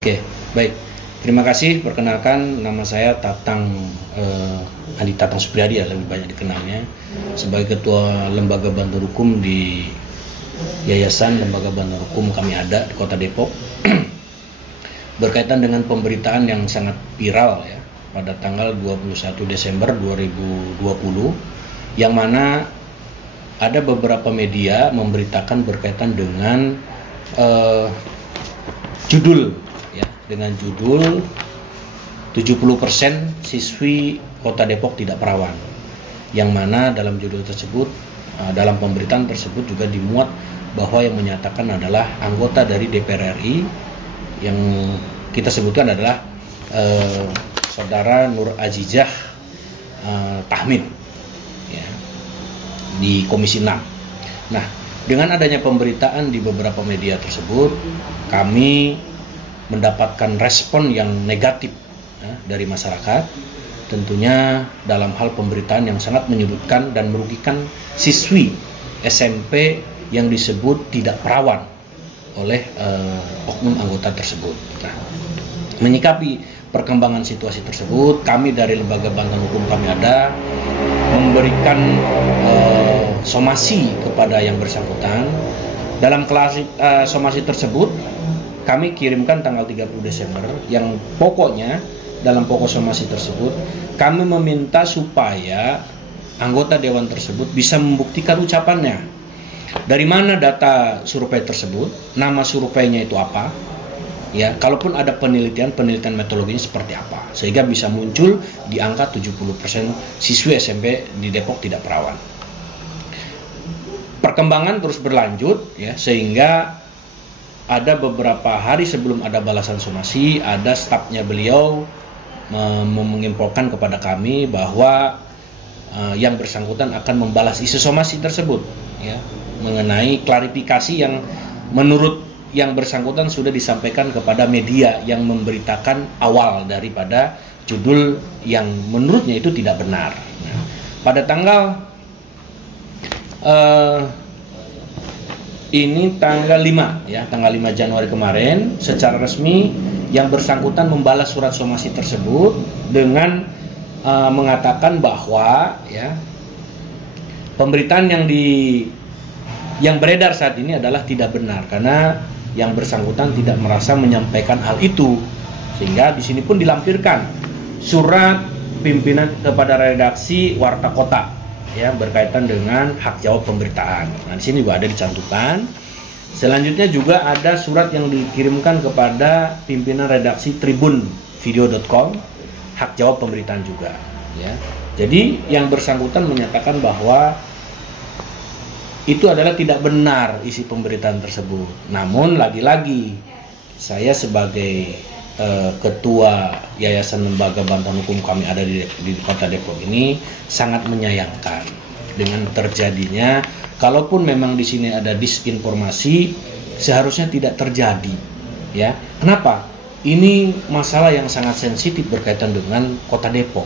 Oke, baik. Terima kasih. Perkenalkan, nama saya Tatang Andi Tatang Supriyadi, ya, lebih banyak dikenalnya sebagai Ketua Lembaga Bantuan Hukum di Yayasan Lembaga Bantuan Hukum Kami Ada di Kota Depok. Berkaitan dengan pemberitaan yang sangat viral ya pada tanggal 21 Desember 2020, yang mana ada beberapa media memberitakan berkaitan dengan judul 70% siswi Kota Depok tidak perawan, yang mana dalam judul tersebut, dalam pemberitaan tersebut juga dimuat bahwa yang menyatakan adalah anggota dari DPR RI yang kita sebutkan adalah Saudara Nur Azizah Tahmid ya, di Komisi 6. Nah, dengan adanya pemberitaan di beberapa media tersebut, kami mendapatkan respon yang negatif ya, dari masyarakat, tentunya dalam hal pemberitaan yang sangat menyudutkan dan merugikan siswi SMP yang disebut tidak perawan oleh oknum anggota tersebut. Nah, menyikapi perkembangan situasi tersebut, kami dari Lembaga Bantuan Hukum Kami Ada memberikan somasi kepada yang bersangkutan. Dalam somasi tersebut kami kirimkan tanggal 30 Desember, yang pokoknya dalam pokok somasi tersebut kami meminta supaya anggota dewan tersebut bisa membuktikan ucapannya. Dari mana data survei tersebut, nama surveinya itu apa, ya, kalaupun ada penelitian metodologinya seperti apa, sehingga bisa muncul di angka 70% siswi SMP di Depok tidak perawan. Perkembangan terus berlanjut ya, sehingga ada beberapa hari sebelum ada balasan somasi, ada stafnya beliau menginfokan kepada kami bahwa yang bersangkutan akan membalas isi somasi tersebut ya, mengenai klarifikasi yang menurut yang bersangkutan sudah disampaikan kepada media yang memberitakan awal daripada judul yang menurutnya itu tidak benar. Nah, pada tanggal ini tanggal 5 ya, tanggal 5 Januari kemarin, secara resmi yang bersangkutan membalas surat somasi tersebut dengan mengatakan bahwa ya, pemberitaan yang beredar saat ini adalah tidak benar, karena yang bersangkutan tidak merasa menyampaikan hal itu, sehingga di sini pun dilampirkan surat pimpinan kepada redaksi Warta Kota ya, berkaitan dengan hak jawab pemberitaan. Nah, di sini juga ada dicantumkan. Selanjutnya juga ada surat yang dikirimkan kepada pimpinan redaksi tribunvideo.com, hak jawab pemberitaan juga ya. Jadi yang bersangkutan menyatakan bahwa itu adalah tidak benar isi pemberitaan tersebut. Namun lagi-lagi saya sebagai Ketua Yayasan Lembaga Bantuan Hukum Kami Ada di Kota Depok ini sangat menyayangkan dengan terjadinya. Kalaupun memang di sini ada disinformasi, seharusnya tidak terjadi. Ya, kenapa? Ini masalah yang sangat sensitif berkaitan dengan Kota Depok.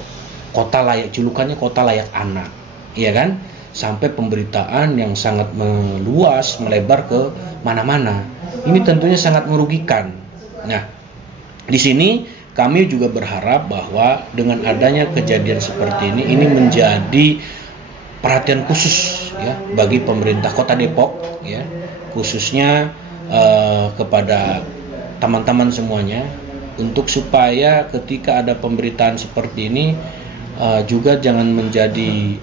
Kota layak, julukannya kota layak anak, iya kan? Sampai pemberitaan yang sangat meluas, melebar ke mana-mana. Ini tentunya sangat merugikan. Nah, di sini kami juga berharap bahwa dengan adanya kejadian seperti ini menjadi perhatian khusus ya bagi pemerintah Kota Depok ya, khususnya kepada teman-teman semuanya, untuk supaya ketika ada pemberitaan seperti ini juga jangan menjadi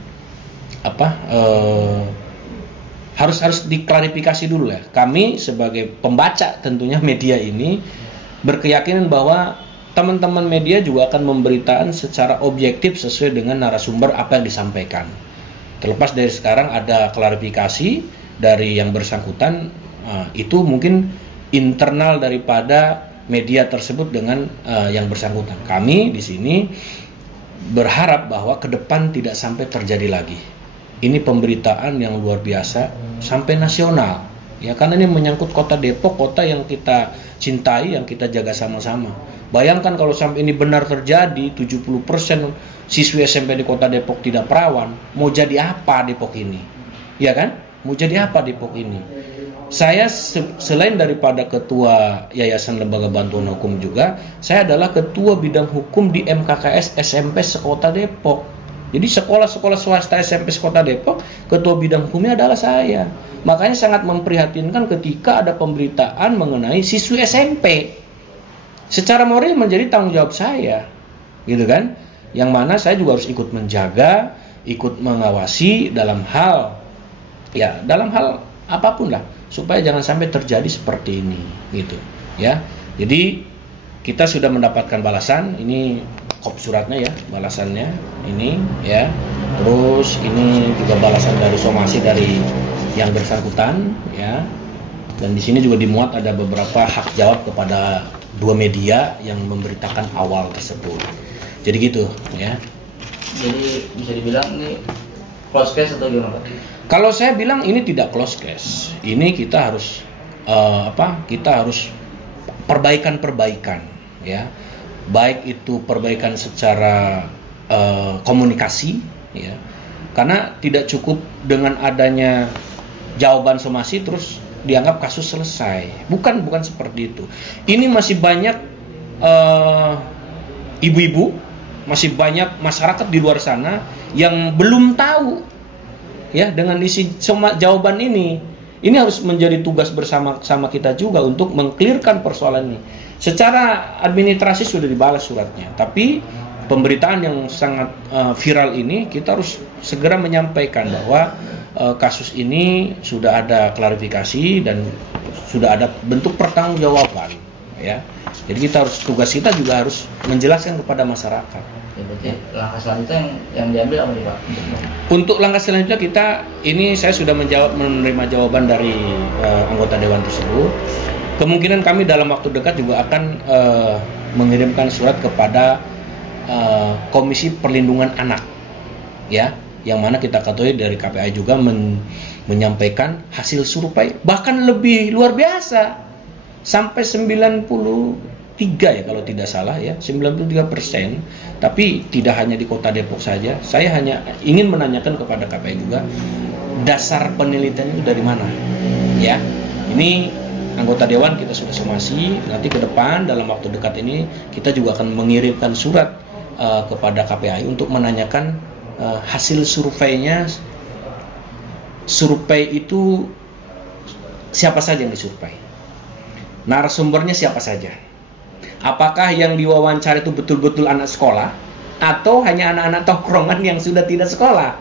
harus diklarifikasi dulu ya. Kami sebagai pembaca tentunya media ini berkeyakinan bahwa teman-teman media juga akan memberitaan secara objektif sesuai dengan narasumber apa yang disampaikan. Terlepas dari sekarang ada klarifikasi dari yang bersangkutan, itu mungkin internal daripada media tersebut dengan yang bersangkutan. Kami di sini berharap bahwa ke depan tidak sampai terjadi lagi. Ini pemberitaan yang luar biasa sampai nasional. Ya, karena ini menyangkut Kota Depok, kota yang kita cintai, yang kita jaga sama-sama. Bayangkan kalau sampai ini benar terjadi, 70% siswi SMP di Kota Depok tidak perawan, mau jadi apa Depok ini? Ya kan? Mau jadi apa Depok ini? Saya selain daripada ketua Yayasan Lembaga Bantuan Hukum juga, saya adalah ketua bidang hukum di MKKS SMP Sekota Depok. Jadi sekolah-sekolah swasta SMP Sekota Depok, ketua bidang hukumnya adalah saya. Makanya sangat memprihatinkan ketika ada pemberitaan mengenai siswi SMP. Secara moral menjadi tanggung jawab saya, gitu kan? Yang mana saya juga harus ikut menjaga, ikut mengawasi dalam hal apapun lah, supaya jangan sampai terjadi seperti ini, gitu ya. Jadi kita sudah mendapatkan balasan, ini kop suratnya ya, balasannya ini ya. Terus ini juga balasan dari somasi dari yang bersangkutan ya. Dan di sini juga dimuat ada beberapa hak jawab kepada 2 media yang memberitakan awal tersebut. Jadi gitu ya. Jadi bisa dibilang ini close case atau gimana Pak? Kalau saya bilang ini tidak close case. Ini kita harus kita harus perbaikan ya. Baik itu perbaikan secara komunikasi ya. Karena tidak cukup dengan adanya jawaban somasi terus dianggap kasus selesai. Bukan seperti itu. Ini masih banyak ibu-ibu, masih banyak masyarakat di luar sana yang belum tahu ya dengan isi jawaban ini. Ini harus menjadi tugas bersama kita juga untuk mengclearkan persoalan ini. Secara administrasi sudah dibalas suratnya, tapi pemberitaan yang sangat viral ini kita harus segera menyampaikan bahwa kasus ini sudah ada klarifikasi dan sudah ada bentuk pertanggungjawaban ya. Jadi tugas kita juga harus menjelaskan kepada masyarakat. Ya, berarti langkah selanjutnya yang diambil apa nih Pak? Untuk langkah selanjutnya saya sudah menerima jawaban dari anggota dewan tersebut. Kemungkinan kami dalam waktu dekat juga akan mengirimkan surat kepada Komisi Perlindungan Anak ya, yang mana kita ketahui dari KPI juga menyampaikan hasil survei bahkan lebih luar biasa sampai 93 ya kalau tidak salah ya, 93%. Tapi tidak hanya di Kota Depok saja. Saya hanya ingin menanyakan kepada KPI juga dasar penelitian itu dari mana ya. Ini anggota dewan kita sudah somasi, nanti ke depan dalam waktu dekat ini kita juga akan mengirimkan surat kepada KPI untuk menanyakan hasil surveinya. Survei itu siapa saja yang disurvei, narasumbernya siapa saja, apakah yang diwawancara itu betul-betul anak sekolah atau hanya anak-anak tongkrongan yang sudah tidak sekolah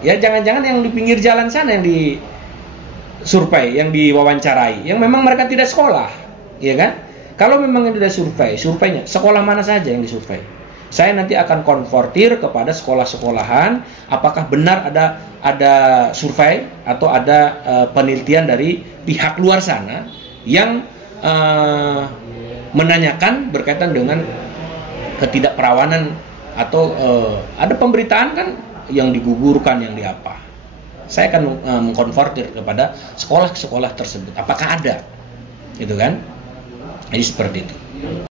ya. Jangan-jangan yang di pinggir jalan sana yang disurvei, yang diwawancarai, yang memang mereka tidak sekolah ya kan. Kalau memang tidak surveinya sekolah mana saja yang disurvei, saya nanti akan konfrontir kepada sekolah-sekolahan apakah benar ada survei atau ada penelitian dari pihak luar sana yang menanyakan berkaitan dengan ketidakperawanan atau ada pemberitaan kan yang digugurkan, yang diapa. Saya akan mengkonfrontir kepada sekolah-sekolah tersebut apakah ada, gitu kan. Jadi seperti itu.